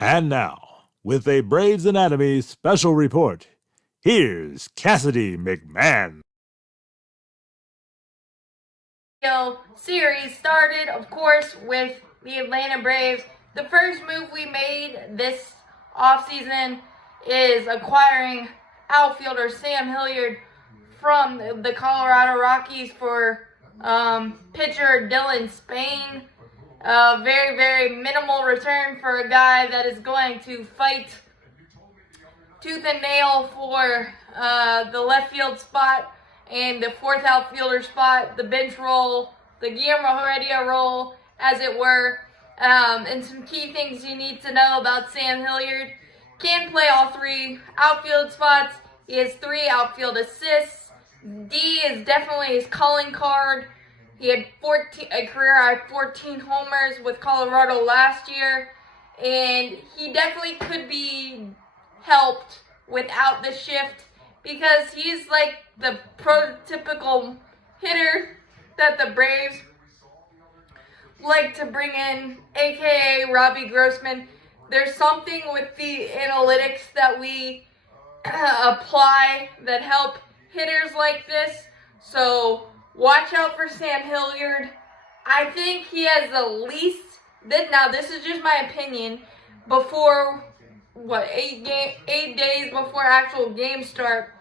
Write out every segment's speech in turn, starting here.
And now, with a Braves Anatomy special report, here's Cassidy McMahon. Series started, of course, with the Atlanta Braves. The first move we made this offseason is acquiring outfielder Sam Hilliard from the Colorado Rockies for pitcher Dylan Spain. Very, very minimal return for a guy that is going to fight tooth and nail for the left field spot and the fourth outfielder spot, the bench role, the Guillermo Heredia role, as it were. And some key things you need to know about Sam Hilliard. Can play all three outfield spots. He has 3 outfield assists. D is definitely his calling card. He had a career high 14 homers with Colorado last year, and he definitely could be helped without the shift because he's like the prototypical hitter that the Braves like to bring in, aka Robbie Grossman. There's something with the analytics that we apply that help hitters like this, so watch out for Sam Hilliard. I think he has the least, now this is just my opinion, before, 8 days before actual games start,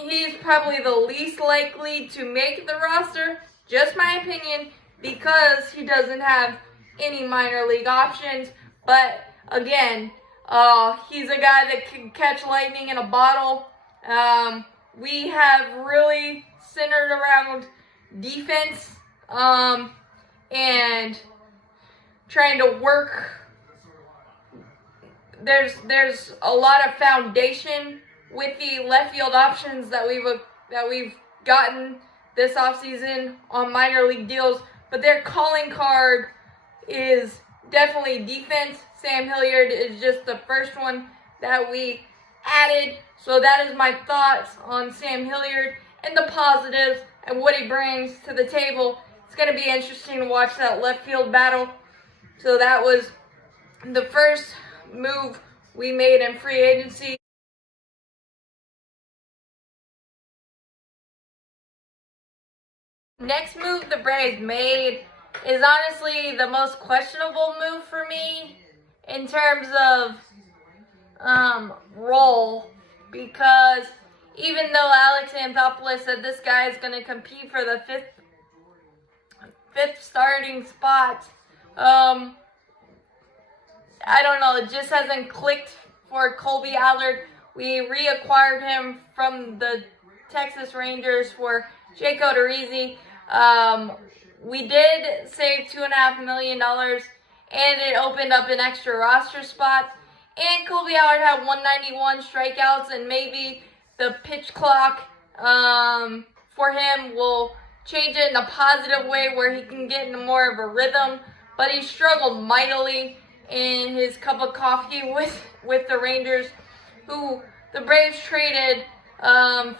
he's probably the least likely to make the roster, just my opinion, because he doesn't have any minor league options. But again, he's a guy that can catch lightning in a bottle. We have really centered around defense and trying to work. There's a lot of foundation with the left field options that we've gotten this offseason on minor league deals, but their calling card is definitely defense. Sam Hilliard is just the first one that we added. So that is my thoughts on Sam Hilliard and the positives and what he brings to the table. It's going to be interesting to watch that left field battle. So that was the first move we made in free agency. Next move the Braves made is honestly the most questionable move for me in terms of role, because even though Alex Anthopoulos said this guy is going to compete for the fifth starting spot, I don't know, it just hasn't clicked for Colby Allard. We reacquired him from the Texas Rangers for Jake Odorizzi. We did save $2.5 million, and it opened up an extra roster spot. And Colby Allard had 191 strikeouts, and maybe the pitch clock for him will change it in a positive way where he can get into more of a rhythm. But he struggled mightily in his cup of coffee with the Rangers, who the Braves traded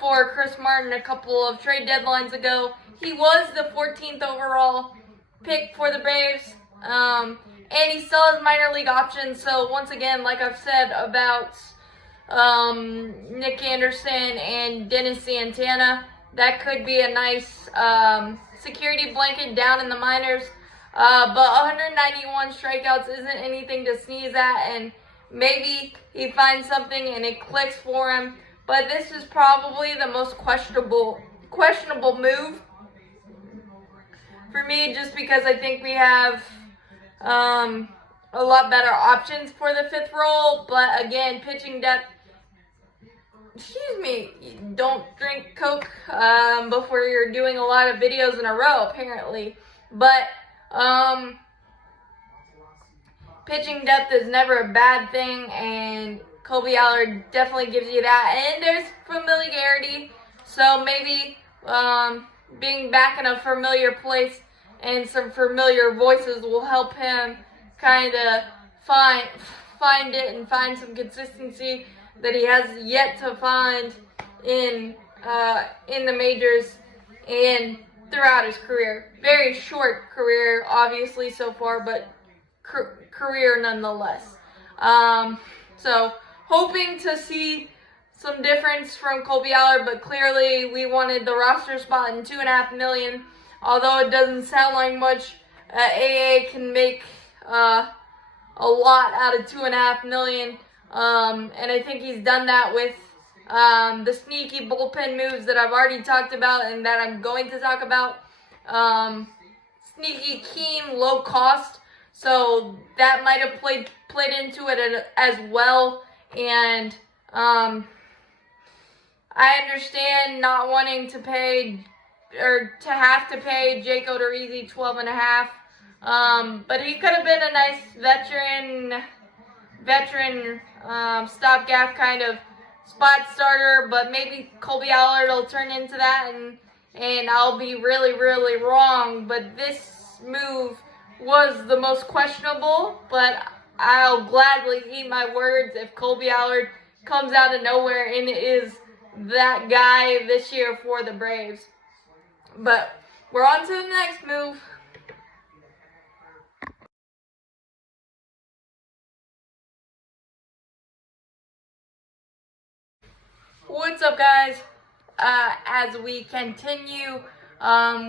for Chris Martin a couple of trade deadlines ago. He was the 14th overall pick for the Braves, and he still has minor league options. So once again, like I've said about Nick Anderson and Dennis Santana, that could be a nice security blanket down in the minors. But 191 strikeouts isn't anything to sneeze at, and maybe he finds something and it clicks for him. But this is probably the most questionable move for me, just because I think we have a lot better options for the 5th role. But again, pitching depth. Excuse me, don't drink Coke before you're doing a lot of videos in a row, apparently. But pitching depth is never a bad thing, and Colby Allard definitely gives you that. And there's familiarity, so maybe being back in a familiar place and some familiar voices will help him kind of find it and find some consistency that he has yet to find in the majors and throughout his career. Very short career, obviously, so far, but career nonetheless. So hoping to see some difference from Colby Allard, but clearly we wanted the roster spot in $2.5 million. Although it doesn't sound like much, AA can make a lot out of $2.5 million. And I think he's done that with the sneaky bullpen moves that I've already talked about and that I'm going to talk about. Sneaky, keen, low cost. So that might have played into it as well. And I understand not wanting to pay or to have to pay Jake Odorizzi $12.5. But he could have been a nice veteran stopgap kind of spot starter. But maybe Colby Allard will turn into that, and I'll be really, really wrong. But this move was the most questionable, but I'll gladly eat my words if Colby Allard comes out of nowhere and is that guy this year for the Braves. But we're on to the next move. What's up, guys? As we continue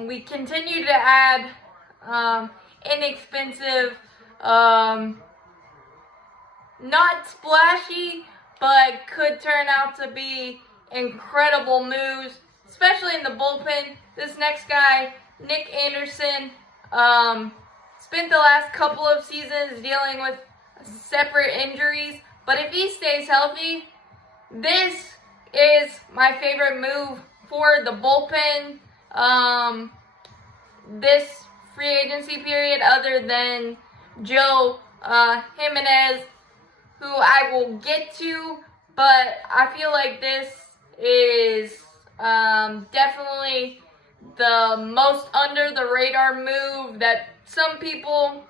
to add inexpensive, not splashy, but could turn out to be incredible moves, especially in the bullpen. This next guy, Nick Anderson, spent the last couple of seasons dealing with separate injuries, but if he stays healthy, this is my favorite move for the bullpen this free agency period, other than Joe Jimenez, who I will get to, but I feel like this is definitely the most under the radar move that some people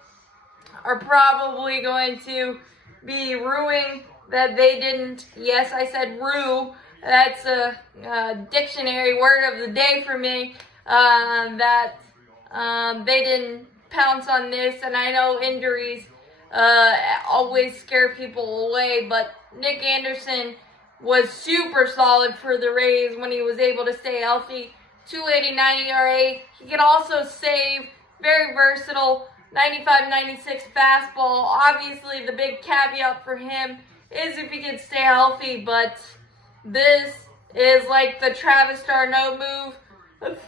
are probably going to be ruining that they didn't. Yes, I said rue. That's a dictionary word of the day for me. That they didn't pounce on this, and I know injuries always scare people away, but Nick Anderson was super solid for the Rays when he was able to stay healthy. 2.89 ERA. He can also save. Very versatile. 95-96 fastball. Obviously, the big caveat for him is if he can stay healthy, but this is like the Travis d'Arnaud move of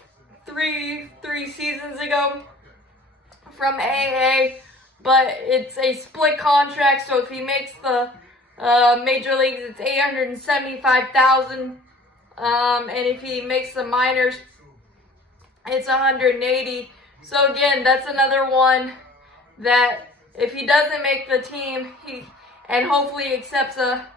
three seasons ago from AA, but it's a split contract, so if he makes the major leagues, it's $875,000, and if he makes the minors, it's $180,000. So again, that's another one that if he doesn't make the team, and hopefully accepts a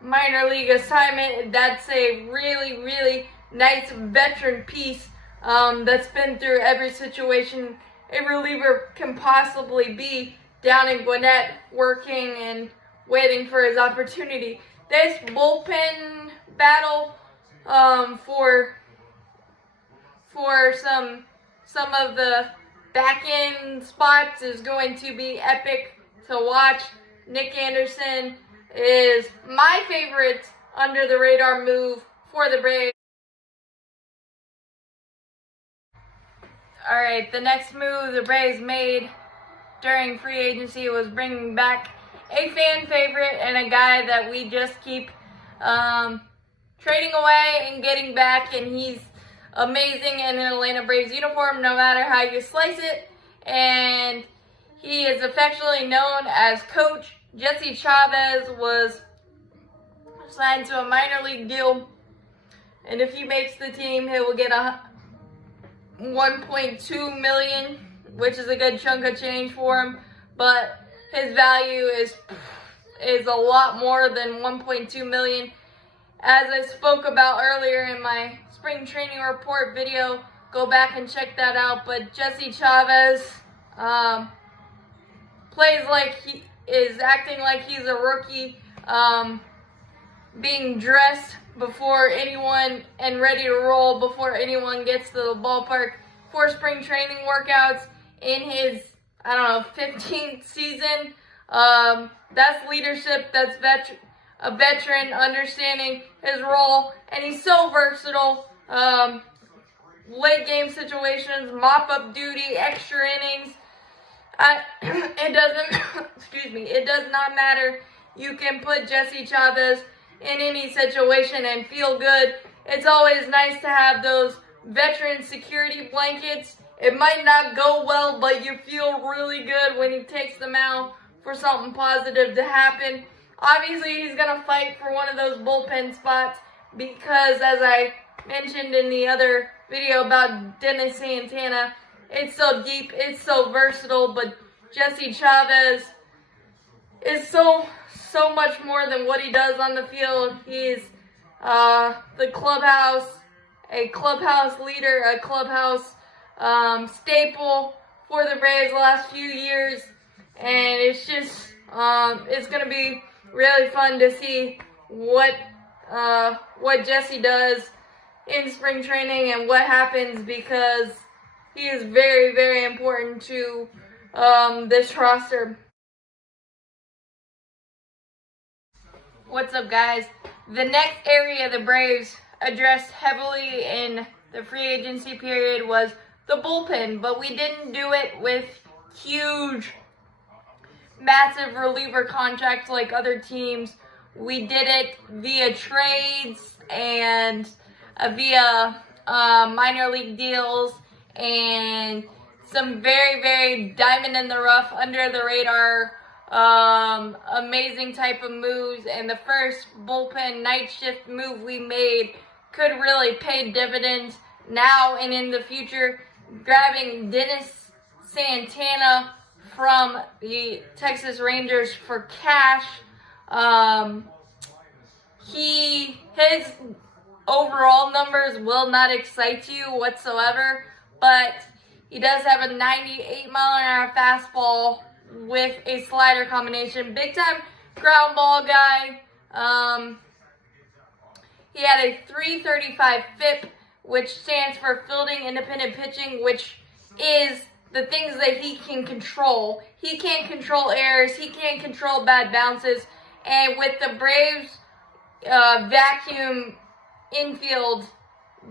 minor league assignment, that's a really, really nice veteran piece that's been through every situation a reliever can possibly be down in Gwinnett, working and waiting for his opportunity. This bullpen battle for some of the back end spots is going to be epic to watch. Nick Anderson is my favorite under the radar move for the Braves. Alright, the next move the Braves made during free agency was bringing back a fan favorite and a guy that we just keep trading away and getting back, and he's amazing in an Atlanta Braves uniform no matter how you slice it, and he is affectionately known as Coach. Jesse Chavez was signed to a minor league deal, and if he makes the team, he will get $1.2 million, which is a good chunk of change for him, but his value is a lot more than $1.2 million. As I spoke about earlier in my spring training report video, go back and check that out. But Jesse Chavez plays like he is acting like he's a rookie, being dressed before anyone and ready to roll before anyone gets to the ballpark for spring training workouts in his, 15th season. That's leadership. That's a veteran understanding his role, and he's so versatile. Late game situations, mop up duty, extra innings. It doesn't. Excuse me. It does not matter. You can put Jesse Chavez in any situation and feel good. It's always nice to have those veteran security blankets. It might not go well, but you feel really good when he takes them out for something positive to happen. Obviously, he's going to fight for one of those bullpen spots because, as I mentioned in the other video about Dennis Santana, it's so deep, it's so versatile, but Jesse Chavez is so much more than what he does on the field. He's the clubhouse, a clubhouse leader, a clubhouse staple for the Braves the last few years, and it's just it's going to be really fun to see what Jesse does in spring training and what happens, because he is very, very important to this roster. What's up, guys? The next area the Braves addressed heavily in the free agency period was the bullpen, but we didn't do it with huge, massive reliever contracts like other teams. We did it via trades and via minor league deals and some very, very diamond in the rough, under the radar, amazing type of moves. And the first bullpen night shift move we made could really pay dividends now and in the future. Grabbing Dennis Santana from the Texas Rangers for cash. His overall numbers will not excite you whatsoever, but he does have a 98-mile-an-hour fastball with a slider combination. Big-time ground ball guy. He had a 335 FIP, which stands for fielding independent pitching, which is the things that he can control. He can't control errors. He can't control bad bounces. And with the Braves' vacuum infield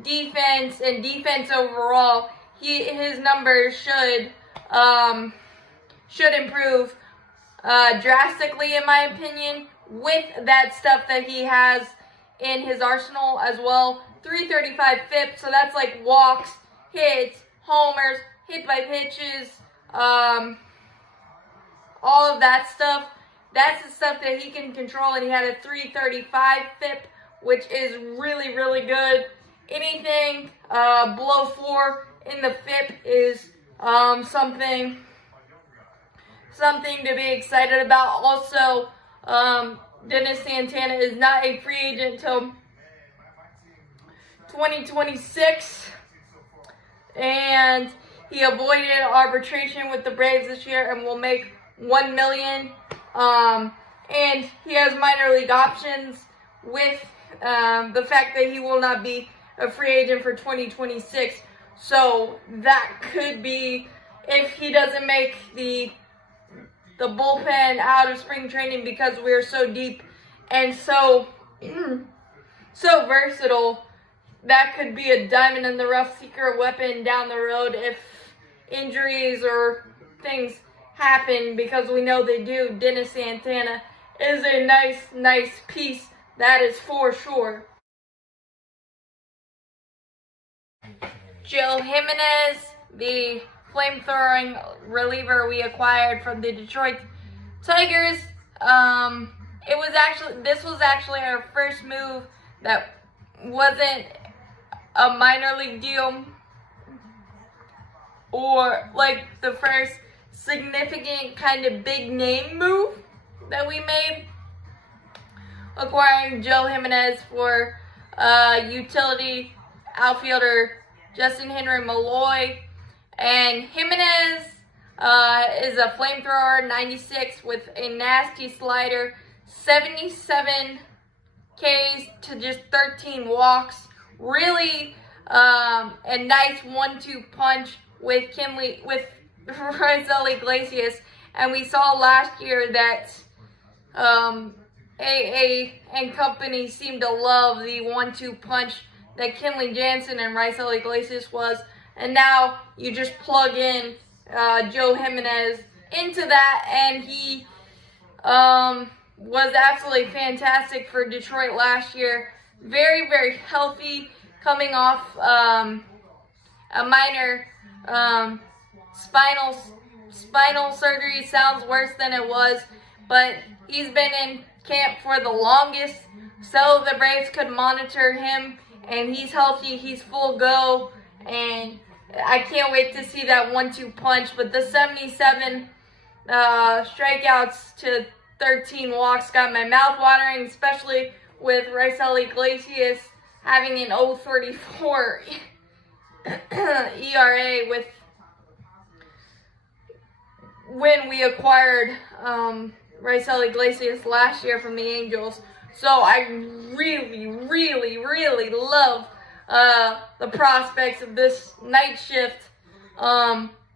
defense and defense overall, his numbers should improve drastically, in my opinion, with that stuff that he has in his arsenal as well. 335 FIP, so that's like walks, hits, homers, hit by pitches, all of that stuff. That's the stuff that he can control, and he had a 335 FIP, which is really, really good. Anything below 4 in the FIP is something to be excited about. Also, Dennis Santana is not a free agent until 2026, and he avoided arbitration with the Braves this year and will make $1 million. And he has minor league options with the fact that he will not be a free agent for 2026. So that could be, if he doesn't make the bullpen out of spring training, because we're so deep and so versatile, that could be a diamond in the rough secret weapon down the road if injuries or things happen, because we know they do. Dennis Santana is a nice piece, that is for sure. Joe Jimenez, the flame-throwing reliever we acquired from the Detroit Tigers. This was actually our first move that wasn't a minor league deal, or like the first significant kind of big name move that we made, acquiring Joe Jimenez for utility outfielder Justin Henry Malloy. And Jimenez is a flamethrower, 96, with a nasty slider, 77 Ks to just 13 walks. Really a nice 1-2 punch with Raisel Iglesias. And we saw last year that AA and company seemed to love the 1-2 punch that Kenley Jansen and Raisel Iglesias was. And now you just plug in Joe Jimenez into that, and he was absolutely fantastic for Detroit last year. Very, very healthy, coming off a minor spinal surgery. Sounds worse than it was, but he's been in camp for the longest, so the Braves could monitor him, and he's healthy, he's full go, and I can't wait to see that 1-2 punch. But the 77 strikeouts to 13 walks got my mouth watering, especially with Raisel Iglesias having an 0.34 ERA with when we acquired Raisel Iglesias last year from the Angels. So I really, really, really love the prospects of this night shift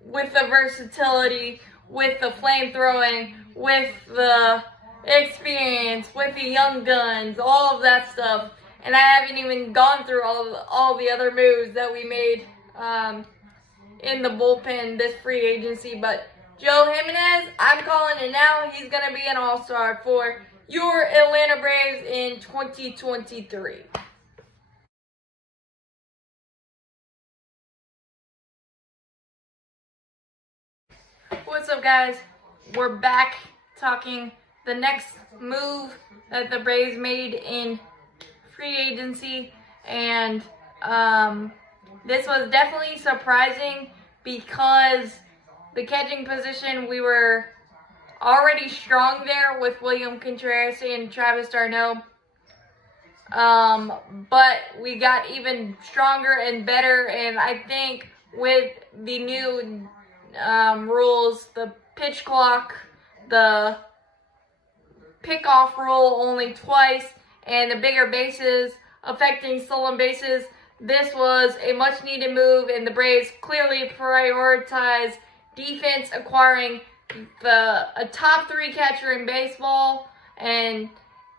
with the versatility, with the flamethrowing, with the experience, with the young guns, all of that stuff. And I haven't even gone through all the other moves that we made in the bullpen this free agency. But Joe Jimenez, I'm calling it now. He's going to be an all-star for your Atlanta Braves in 2023. What's up, guys? We're back talking the next move that the Braves made in free agency, and this was definitely surprising because the catching position, we were already strong there with William Contreras and Chavez. But we got even stronger and better, and I think with the new rules, the pitch clock, the pickoff rule only twice, and the bigger bases affecting stolen bases, this was a much needed move, and the Braves clearly prioritized defense, acquiring a top 3 catcher in baseball, and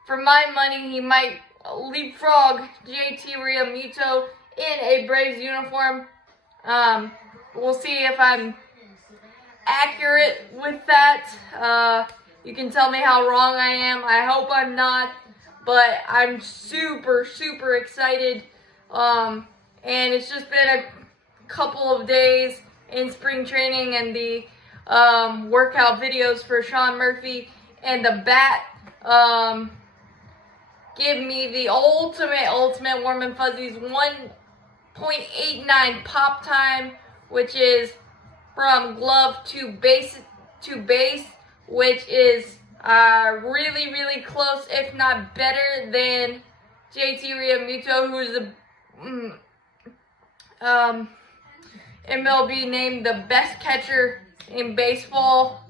for my money, he might leapfrog JT Realmuto in a Braves uniform. We'll see if I'm accurate with that. You can tell me how wrong I am. I hope I'm not, but I'm super, super excited. And it's just been a couple of days in spring training and the workout videos for Sean Murphy, and the bat give me the ultimate warm and fuzzies. 1.89 pop time, which is from glove to base, which is really, really close, if not better than JT Realmuto, who's MLB named the best catcher in baseball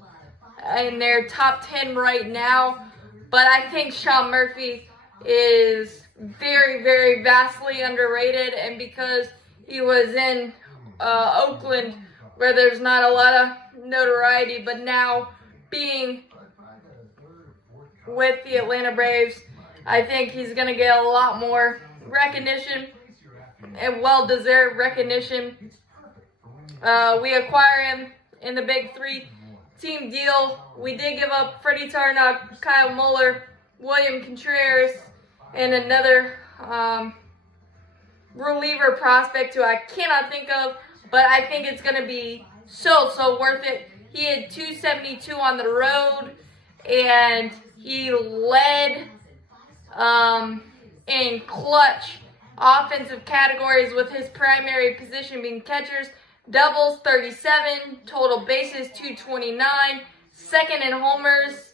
in their top 10 right now. But I think Sean Murphy is very, very vastly underrated, and because he was in Oakland, where there's not a lot of notoriety, but now being with the Atlanta Braves, I think he's going to get a lot more recognition, and well-deserved recognition. We acquire him in the big 3-team deal. We did give up Freddie Tarnok, Kyle Muller, William Contreras, and another reliever prospect who I cannot think of, but I think it's going to be so worth it. He had 272 on the road, and he led in clutch offensive categories with his primary position being catchers. Doubles 37, total bases 229, second in homers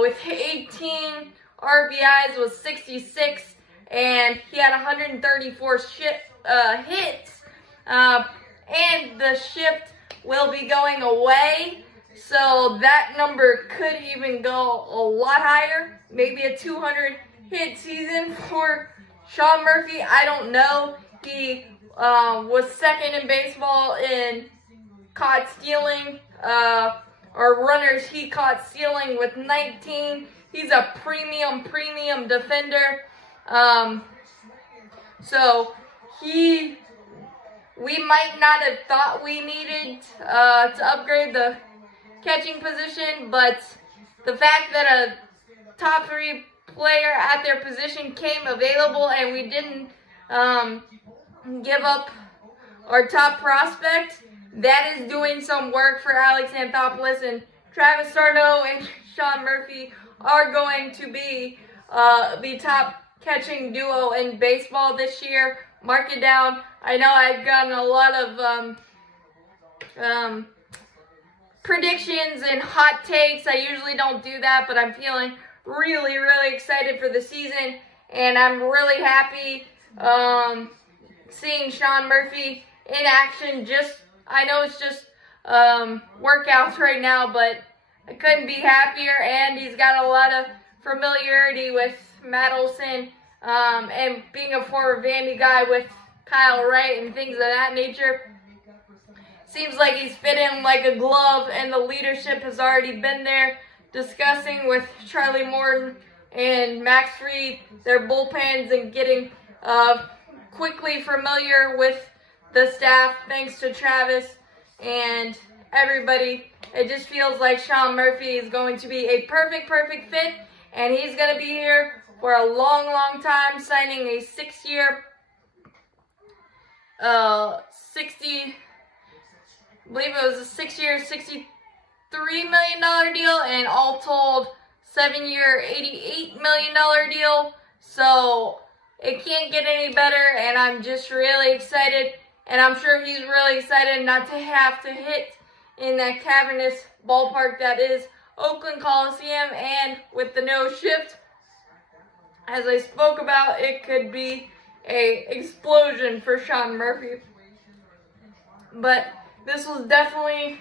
with 18, RBIs was 66, and he had 134 hits. And the shift will be going away, so that number could even go a lot higher. Maybe a 200 hit season for Sean Murphy. I don't know. He was second in baseball in caught stealing or runners he caught stealing with 19. He's a premium defender. So we might not have thought we needed to upgrade the catching position, but the fact that a top 3 player at their position came available and we didn't give up our top prospect, that is doing some work for Alex Anthopoulos, and Travis Sarno and Sean Murphy are going to be the top catching duo in baseball this year. Mark it down. I know I've gotten a lot of predictions and hot takes. I usually don't do that, but I'm feeling really excited for the season, and I'm really happy seeing Sean Murphy in action. I know it's just workouts right now, but I couldn't be happier, and he's got a lot of familiarity with Matt Olson, and being a former Vandy guy with Kyle Wright and things of that nature. Seems like he's fit in like a glove, and the leadership has already been there, discussing with Charlie Morton and Max Fried their bullpens and getting quickly familiar with the staff thanks to Travis and everybody. It just feels like Sean Murphy is going to be a perfect fit, and he's going to be here for a long time, signing a 6-year, I believe it was a 6-year, $63 million deal, and all told, 7-year, $88 million deal. So it can't get any better, and I'm just really excited, and I'm sure he's really excited not to have to hit in that cavernous ballpark that is Oakland Coliseum, and with the no shift, as I spoke about, it could be a explosion for Sean Murphy. But this was definitely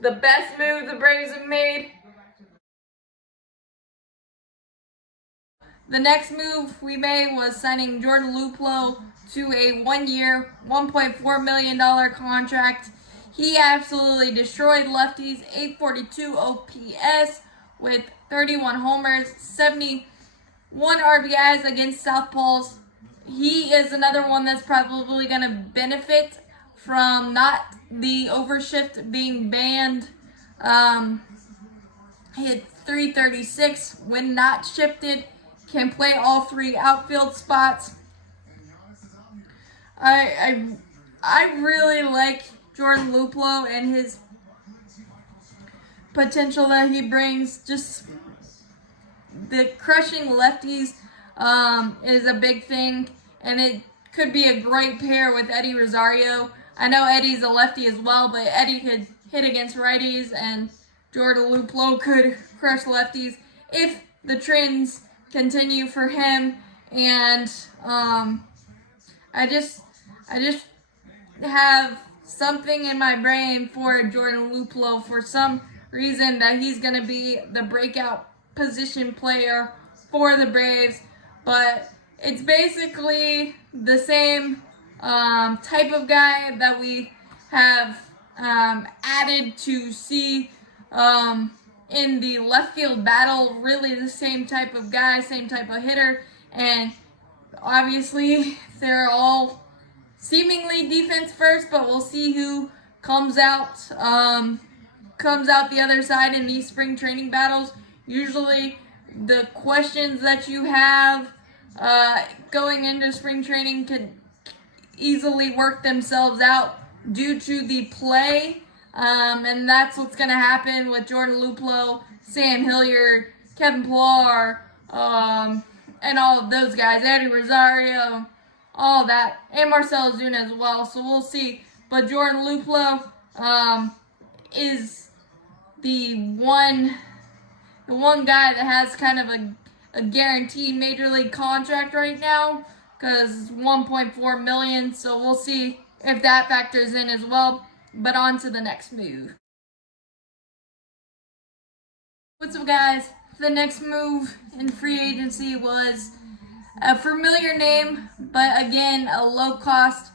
the best move the Braves have made. The next move we made was signing Jordan Lupo to a 1-year, $1.4 million contract. He absolutely destroyed lefties, 842 OPS with 31 homers, 71 RBIs against southpaws. He is another one that's probably going to benefit from not the overshift being banned. He hit 336 when not shifted. Can play all 3 outfield spots. I really like Jordan Lupo and his potential that he brings. Just the crushing lefties is a big thing, and it could be a great pair with Eddie Rosario. I know Eddie's a lefty as well, but Eddie could hit against righties, and Jordan Lupo could crush lefties if the trends continue for him. And I just have something in my brain for Jordan Lupo for some reason that he's going to be the breakout position player for the Braves. But it's basically the same type of guy that we have added to see in the left field battle. Really the same type of guy, same type of hitter, and obviously they're all seemingly defense first, but we'll see who comes out the other side in these spring training battles. Usually the questions that you have going into spring training could easily work themselves out due to the play, and that's what's going to happen with Jordan Lupo, Sam Hilliard, Kevin Pillar, and all of those guys, Eddie Rosario, all that, and Marcell Ozuna as well. So we'll see. But Jordan Lupo is the one guy that has kind of a guaranteed major league contract right now, because $1.4 million. So we'll see if that factors in as well. But on to the next move. What's up, guys? The next move in free agency was a familiar name, but again, a low cost,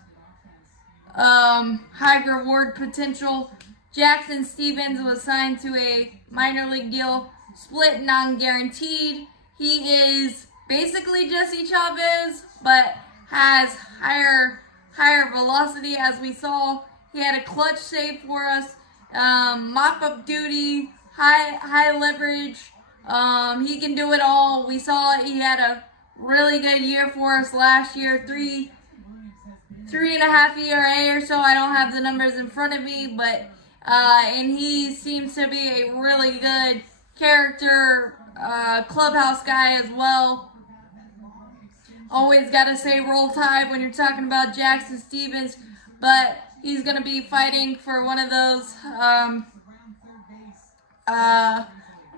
high reward potential. Jackson Stephens was signed to a minor league deal, split non-guaranteed. He is basically Jesse Chavez, but has higher velocity, as we saw. He had a clutch save for us, mop-up duty, high leverage. He can do it all. We saw he had a really good year for us last year, 3.5 ERA or so. I don't have the numbers in front of me, but and he seems to be a really good character, clubhouse guy as well. Always got to say Roll Tide when you're talking about Jackson Stephens, but he's going to be fighting for one of those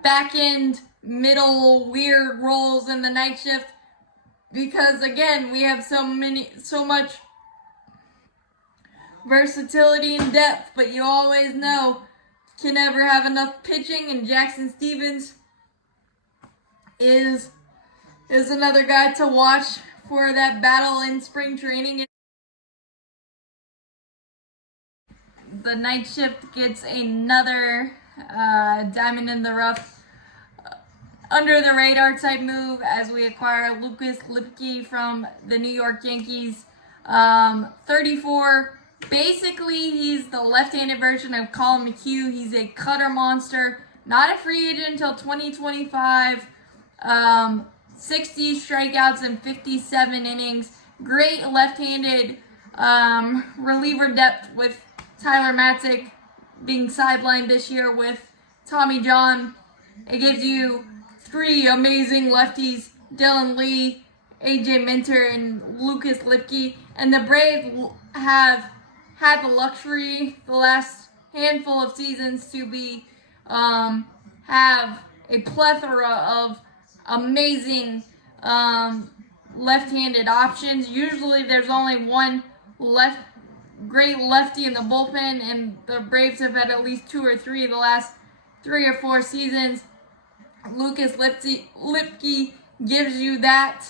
back end, middle, weird roles in the night shift, because again, we have so much versatility and depth, but you always know can never have enough pitching, and Jackson Stephens is another guy to watch for that battle in spring training. The night shift gets another diamond in the rough, under the radar type move as we acquire Lipke from the New York Yankees. 34. Basically, he's the left-handed version of Colin McHugh. He's a cutter monster. Not a free agent until 2025. 60 strikeouts in 57 innings. Great left-handed reliever depth with Tyler Matzik being sidelined this year with Tommy John. It gives you 3 amazing lefties, Dylan Lee, AJ Minter, and Lucas Lipke. And the Braves have had the luxury the last handful of seasons to be have a plethora of amazing left-handed options. Usually there's only one great lefty in the bullpen, and the Braves have had at least 2 or 3 the last 3 or 4 seasons. Lucas Lipke gives you that,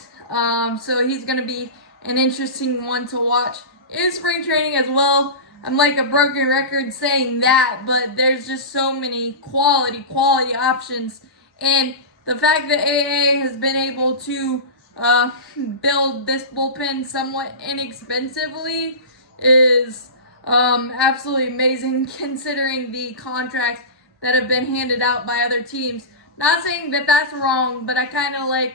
so he's going to be an interesting one to watch in spring training as well. I'm like a broken record saying that, but there's just so many quality options, and the fact that AA has been able to build this bullpen somewhat inexpensively is absolutely amazing, considering the contracts that have been handed out by other teams. Not saying that that's wrong, but I kind of like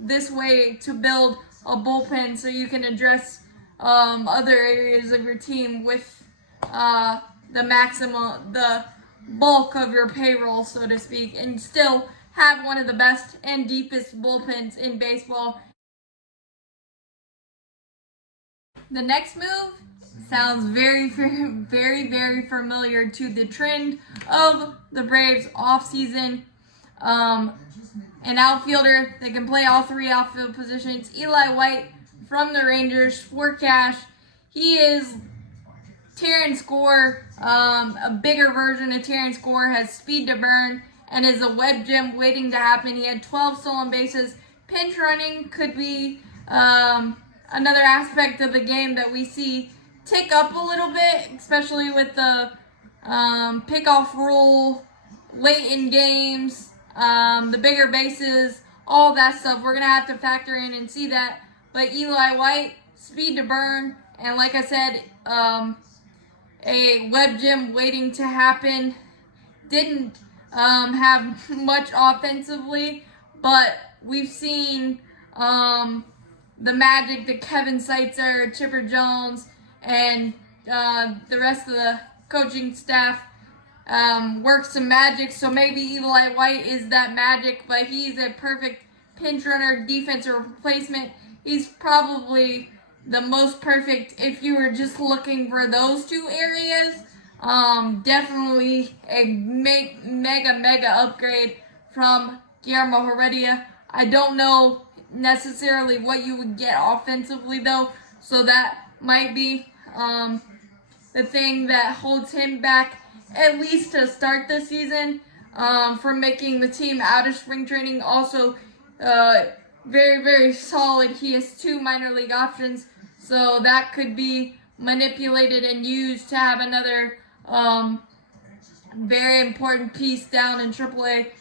this way to build a bullpen so you can address other areas of your team with the bulk of your payroll, so to speak, and still have one of the best and deepest bullpens in baseball. The next move sounds very, very, very familiar to the trend of the Braves offseason. An outfielder that can play all 3 outfield positions, Eli White from the Rangers for cash. He is Terrence Gore, a bigger version of Terrence Gore, has speed to burn, and is a web gem waiting to happen. He had 12 stolen bases. Pinch running could be another aspect of the game that we see tick up a little bit, especially with the pickoff rule late in games, the bigger bases, all that stuff. We're going to have to factor in and see that. But Eli White, speed to burn, and like I said, a web gem waiting to happen. Didn't have much offensively, but we've seen the magic that Kevin Seitzer, Chipper Jones, and the rest of the coaching staff work some magic. So maybe Eli White is that magic, but he's a perfect pinch runner, defensive replacement. He's probably the most perfect if you were just looking for those 2 areas. Definitely a mega upgrade from Guillermo Heredia. I don't know necessarily what you would get offensively though, so that might be the thing that holds him back, at least to start the season, from making the team out of spring training. Also, very, very solid. He has 2 minor league options, so that could be manipulated and used to have another Very important piece down in AAA,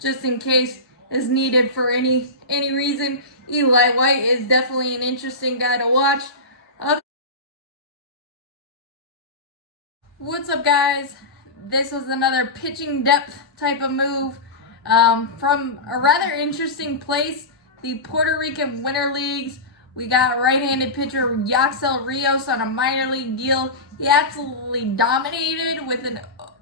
just in case is needed for any reason. Eli White is definitely an interesting guy to watch. What's up, guys? This was another pitching depth type of move from a rather interesting place, the Puerto Rican Winter Leagues. We got right-handed pitcher Yakcell Rios on a minor league deal. He absolutely dominated with an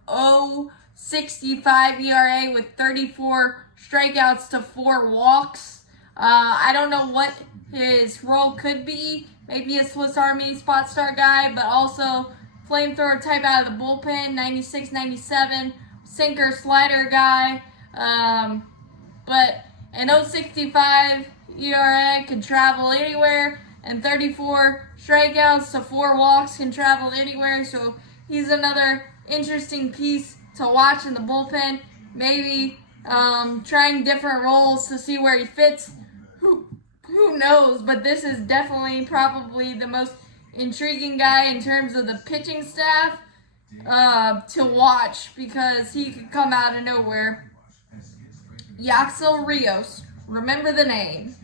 0.65 ERA with 34 strikeouts to 4 walks. I don't know what his role could be. Maybe a Swiss Army spot start guy, but also flamethrower type out of the bullpen, 96, 97, sinker slider guy. But an 0.65 ERA can travel anywhere, and 34 strikeouts to 4 walks can travel anywhere. So he's another interesting piece to watch in the bullpen. Maybe trying different roles to see where he fits. Who knows? But this is definitely probably the most intriguing guy in terms of the pitching staff to watch, because he could come out of nowhere. Yakcell Rios, remember the name.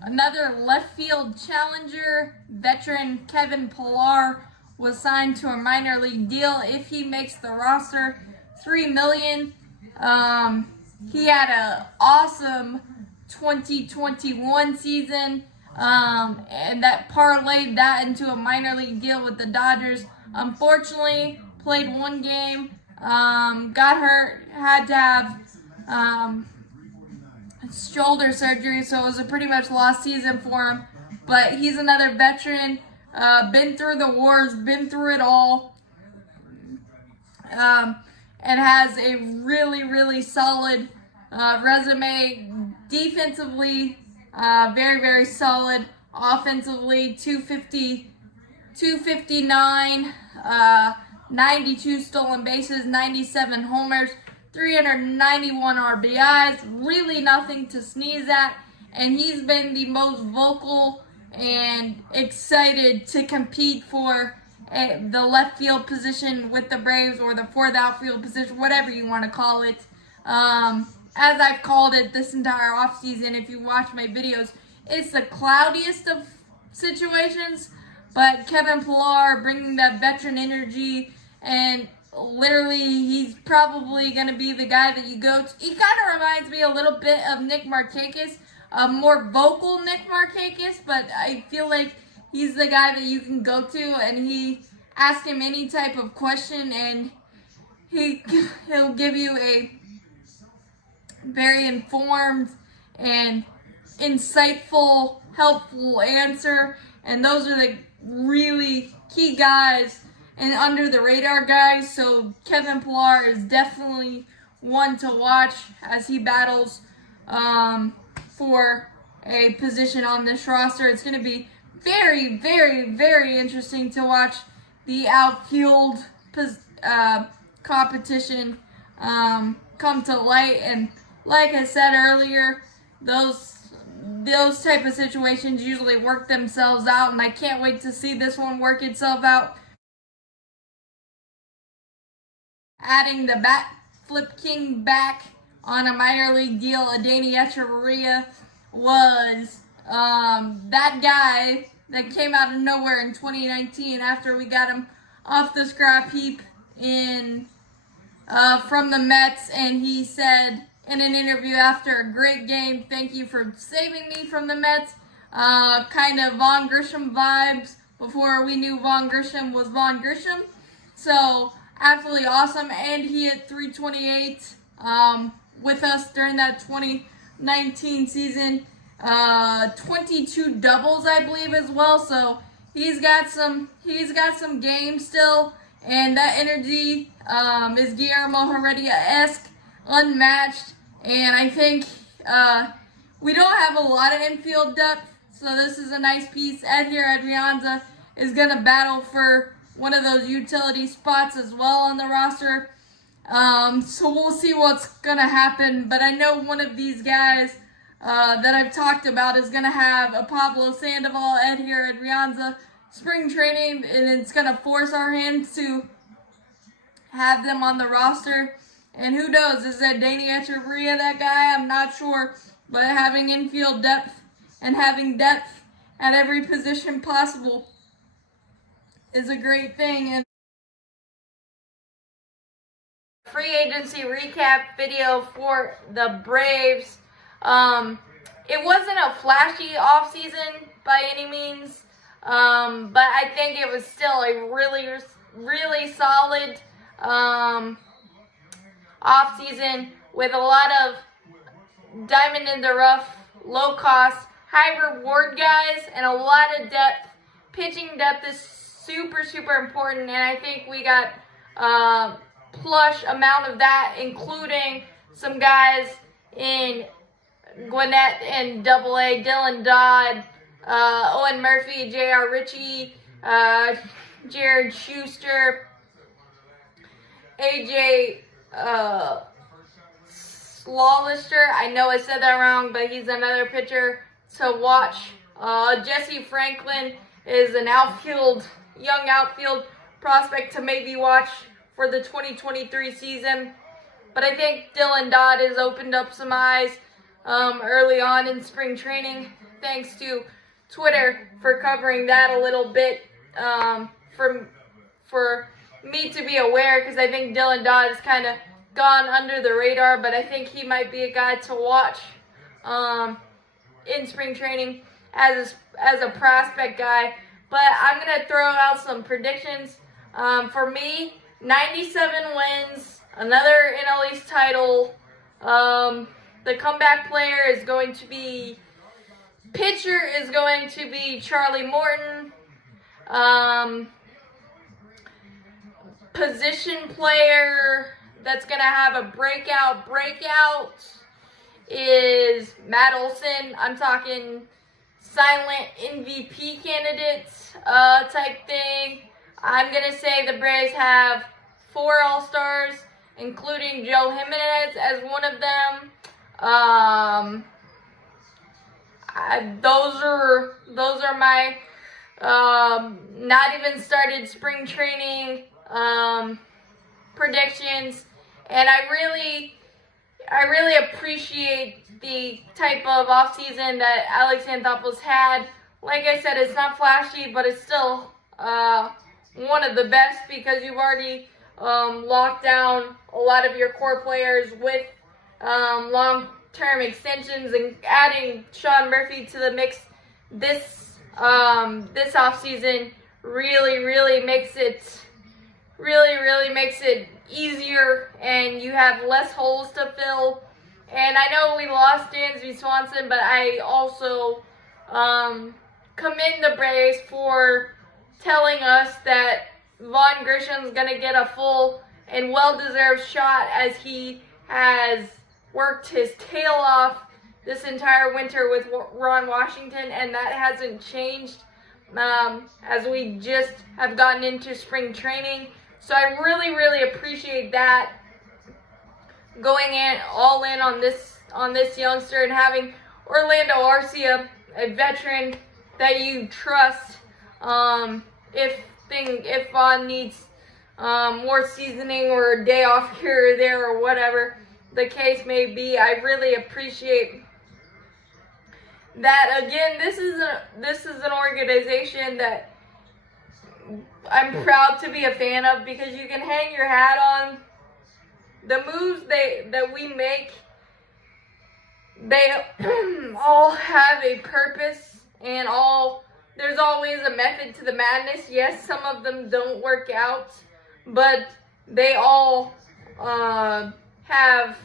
Another left field challenger, veteran Kevin Pillar, was signed to a minor league deal. If he makes the roster, $3 million. He had an awesome 2021 season, and that parlayed that into a minor league deal with the Dodgers. Unfortunately, played one game, got hurt, had to have shoulder surgery, so it was a pretty much lost season for him. But he's another veteran, been through the wars, been through it all, and has a really, really solid resume. Defensively, very, very solid. Offensively, 259, 92 stolen bases, 97 homers, 391 RBIs, really nothing to sneeze at, and he's been the most vocal and excited to compete for the left field position with the Braves, or the fourth outfield position, whatever you want to call it. As I've called it this entire offseason, if you watch my videos, it's the cloudiest of situations, but Kevin Pillar bringing that veteran energy, and literally, he's probably going to be the guy that you go to. He kind of reminds me a little bit of Nick Markakis, a more vocal Nick Markakis, but I feel like he's the guy that you can go to, and he ask him any type of question, and he'll give you a very informed and insightful, helpful answer. And those are the really key guys and under the radar guys. So Kevin Pillar is definitely one to watch as he battles for a position on this roster. It's going to be very, very, very interesting to watch the outfield competition come to light. And like I said earlier, those type of situations usually work themselves out, and I can't wait to see this one work itself out. Adding the bat flip king back on a minor league deal, Yakcell Rios, was that guy that came out of nowhere in 2019 after we got him off the scrap heap from the Mets, and he said in an interview after a great game, "Thank you for saving me from the Mets." Kind of Vaughn Grisham vibes before we knew Vaughn Grisham was Vaughn Grisham. So absolutely awesome, and he hit 328 with us during that 2019 season. 22 doubles, I believe, as well. So he's got some game still, and that energy is Guillermo Heredia-esque, unmatched. And I think we don't have a lot of infield depth, so this is a nice piece. Hilliard is going to battle for one of those utility spots as well on the roster. So we'll see what's going to happen. But I know one of these guys that I've talked about is going to have a Pablo Sandoval, Hilliard, spring training, and it's going to force our hands to have them on the roster. And who knows, is that Danny Echeverria that guy? I'm not sure. But having infield depth and having depth at every position possible is a great thing. And free agency recap video for the Braves. It wasn't a flashy offseason by any means, but I think it was still a really solid offseason with a lot of diamond in the rough, low cost, high reward guys, and a lot of depth. Pitching depth is super important, and I think we got plush amount of that, including some guys in Gwinnett and AA, Dylan Dodd, Owen Murphy, J.R. Ritchie, Jared Schuster, A.J. Slawlister. I know I said that wrong, but he's another pitcher to watch. Jesse Franklin is an young outfield prospect to maybe watch for the 2023 season. But I think Dylan Dodd has opened up some eyes early on in spring training, thanks to Twitter for covering that a little bit for me to be aware, because I think Dylan Dodd has kind of gone under the radar, but I think he might be a guy to watch in spring training as a prospect guy. But I'm going to throw out some predictions. For me, 97 wins, another NL East title. The comeback player is going to be, pitcher is going to be Charlie Morton. Position player that's going to have a breakout is Matt Olson. I'm talking silent MVP candidates type thing. I'm going to say the Braves have 4 All-Stars, including Joe Jimenez as one of them. Those are my not even started spring training predictions, and I really appreciate the type of offseason that Alex Anthopoulos had. Like I said, it's not flashy, but it's still one of the best, because you've already locked down a lot of your core players with long-term extensions, and adding Sean Murphy to the mix this offseason really makes it easier, and you have less holes to fill. And I know we lost Dansby Swanson, but I also commend the Braves for telling us that Vaughn Grisham's going to get a full and well-deserved shot, as he has worked his tail off this entire winter with Ron Washington, and that hasn't changed as we just have gotten into spring training. So I really appreciate that, going all in on this youngster, and having Orlando Arcia, a veteran that you trust, if Vaughn needs more seasoning or a day off here or there or whatever the case may be. I really appreciate that. Again, this is an organization that I'm proud to be a fan of, because you can hang your hat on the moves that we make. They all have a purpose, and there's always a method to the madness. Yes, some of them don't work out, but they all have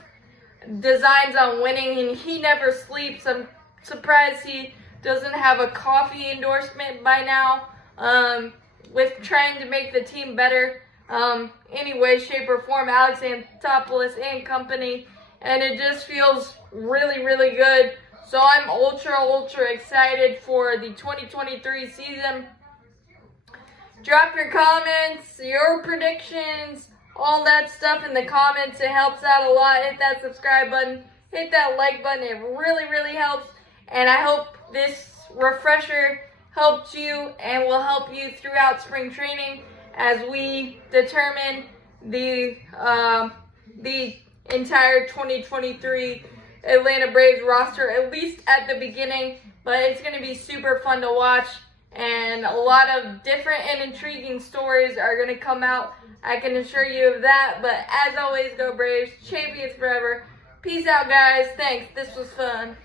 designs on winning, and he never sleeps. I'm surprised he doesn't have a coffee endorsement by now, with trying to make the team better any way, shape, or form, Alex Anthopoulos and company, and it just feels really good. So I'm ultra excited for the 2023 season. Drop your comments, your predictions, all that stuff in the comments. It helps out a lot. Hit that subscribe button, hit that like button. It really helps. And I hope this refresher helped you and will help you throughout spring training as we determine the entire 2023 Atlanta Braves roster, at least at the beginning. But it's going to be super fun to watch, and a lot of different and intriguing stories are going to come out. I can assure you of that. But as always, go Braves, champions forever. Peace out, guys. Thanks. This was fun.